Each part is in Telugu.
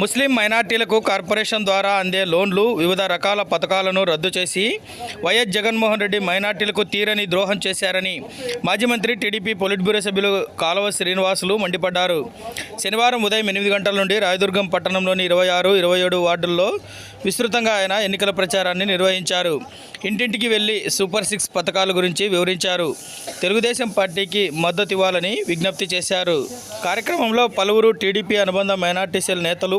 ముస్లిం మైనార్టీలకు కార్పొరేషన్ ద్వారా అందే లోన్లు వివిధ రకాల పథకాలను రద్దు చేసి వైఎస్ జగన్మోహన్ రెడ్డి మైనార్టీలకు తీరని ద్రోహం చేశారని మాజీ మంత్రి టీడీపీ పొలిట్ బ్యూరో సభ్యులు కాలువ శ్రీనివాసులు మండిపడ్డారు. శనివారం ఉదయం ఎనిమిది గంటల నుండి రాయదుర్గం పట్టణంలోని ఇరవై ఆరు ఇరవై ఏడు వార్డుల్లో విస్తృతంగా ఆయన ఎన్నికల ప్రచారాన్ని నిర్వహించారు. ఇంటింటికి వెళ్ళి సూపర్ సిక్స్ పథకాల గురించి వివరించారు. తెలుగుదేశం పార్టీకి మద్దతు ఇవ్వాలని విజ్ఞప్తి చేశారు. కార్యక్రమంలో పలువురు టీడీపీ అనుబంధ మైనార్టీ సెల్ నేతలు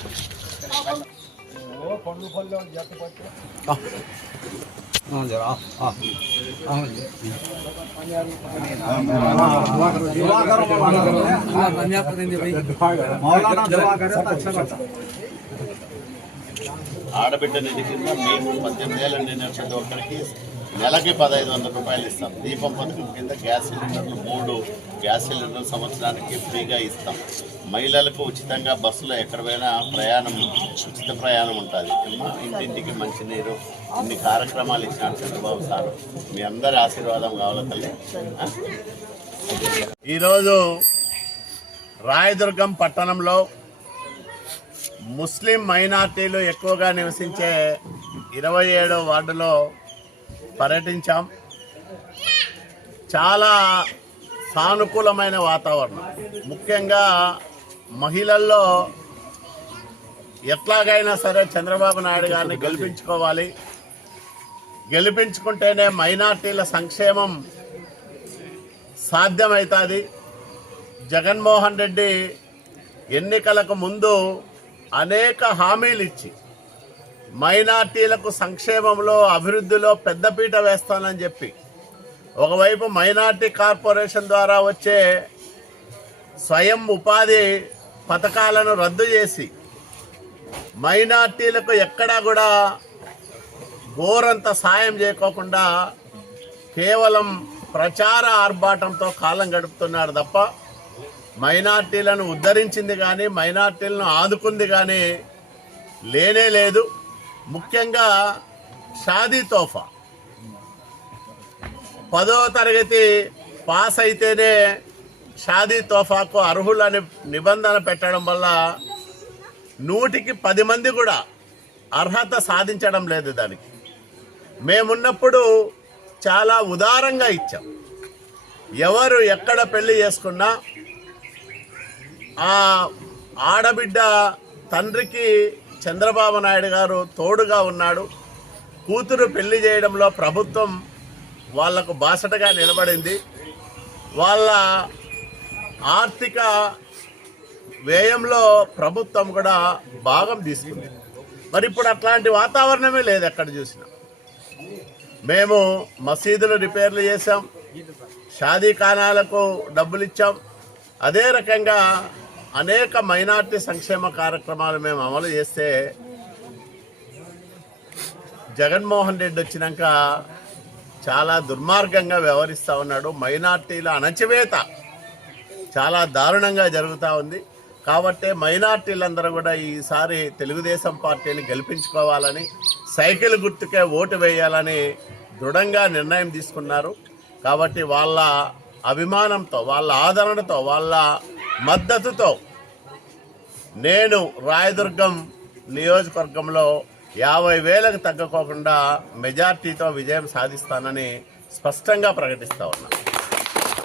ఆడబిడ్డ నిధి కింద మేము పద్దెనిమిది ఏళ్ళ నిండిన ప్రతి ఒక్కరికి నెలకి పదహైదు వందల రూపాయలు ఇస్తాం. దీపం పథకం కింద గ్యాస్ సిలిండర్లు మూడు గ్యాస్ సిలిండర్ సంవత్సరానికి ఫ్రీగా ఇస్తాం. మహిళలకు ఉచితంగా బస్సులో ఎక్కడ ప్రయాణం ఉచిత ప్రయాణం ఉంటుంది. ఇంటింటికి మంచినీరు ఇన్ని కార్యక్రమాలు ఇచ్చినారు చంద్రబాబు సార్. మీ అందరి ఆశీర్వాదం కావాలి తల్లి? ఈరోజు రాయదుర్గం పట్టణంలో ముస్లిం మైనార్టీలు ఎక్కువగా నివసించే ఇరవై ఏడో వార్డులో పర్యటించాం. చాలా సానుకూలమైన వాతావరణం. ముఖ్యంగా మహిళల్లో ఎట్లాగైనా సరే చంద్రబాబు నాయుడు గారిని గెలిపించుకోవాలి. గెలిపించుకుంటేనే మైనార్టీల సంక్షేమం సాధ్యమవుతుంది జగన్మోహన్ రెడ్డి ఎన్నికలకు ముందు అనేక హామీలు ఇచ్చి మైనార్టీలకు సంక్షేమంలో అభివృద్ధిలో పెద్దపీట వేస్తానని చెప్పి. ఒకవైపు మైనార్టీ కార్పొరేషన్ ద్వారా వచ్చే స్వయం ఉపాధి పథకాలను రద్దు చేసి మైనార్టీలకు ఎక్కడా కూడా గోరంత సాయం చేయకోకుండా కేవలం ప్రచార ఆర్భాటంతో కాలం గడుపుతున్నాడు తప్ప మైనార్టీలను ఉద్ధరించింది కానీ మైనార్టీలను ఆదుకుంది కానీ లేనే లేదు. ముఖ్యంగా షాదీ తోఫా. పదో తరగతి పాస్ అయితేనే షాదీ తోఫాకు అర్హులని నిబంధన పెట్టడం వల్ల నూటికి పది మంది కూడా అర్హత సాధించడం లేదు దానికి. మేమున్నప్పుడు చాలా ఉదారంగా ఇచ్చాం. ఎవరు ఎక్కడ పెళ్ళి చేసుకున్నా ఆ ఆడబిడ్డ తండ్రికి చంద్రబాబు నాయుడు గారు తోడుగా ఉన్నాడు. కూతురు పెళ్ళి చేయడంలో ప్రభుత్వం వాళ్ళకు బాసటగా నిలబడింది. వాళ్ళ ఆర్థిక వ్యయంలో ప్రభుత్వం కూడా భాగం తీసుకుంది. మరి ఇప్పుడు అట్లాంటి వాతావరణమే లేదు ఎక్కడ చూసినా. మేము మసీదులు రిపేర్లు చేసాం షాదీ ఖానాలకు డబ్బులు ఇచ్చాం. అదే రకంగా అనేక మైనార్టీ సంక్షేమ కార్యక్రమాలు మేము అమలు చేస్తే జగన్మోహన్ రెడ్డి వచ్చినాక చాలా దుర్మార్గంగా వ్యవహరిస్తూ ఉన్నాడు. మైనార్టీల అణచివేత చాలా దారుణంగా జరుగుతూ ఉంది. కాబట్టి మైనార్టీలందరూ కూడా ఈసారి తెలుగుదేశం పార్టీని గెలిపించుకోవాలని సైకిల్ గుర్తుకే ఓటు వేయాలని దృఢంగా నిర్ణయం తీసుకున్నారు. కాబట్టి వాళ్ళ అభిమానంతో వాళ్ళ ఆదరణతో వాళ్ళ మద్దతుతో నేను రాయదుర్గం నియోజకవర్గంలో యాభై వేలకు తగ్గకోకుండా మెజార్టీతో విజయం సాధిస్తానని స్పష్టంగా ప్రకటిస్తా ఉన్నా.